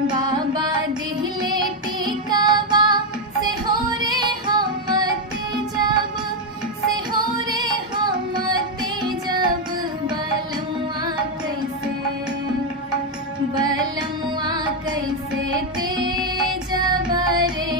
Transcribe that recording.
बाबा दिहले टिकावा से हो रे हमत जब से हो रे हमत जब बलमुआ कैसे तेज बरे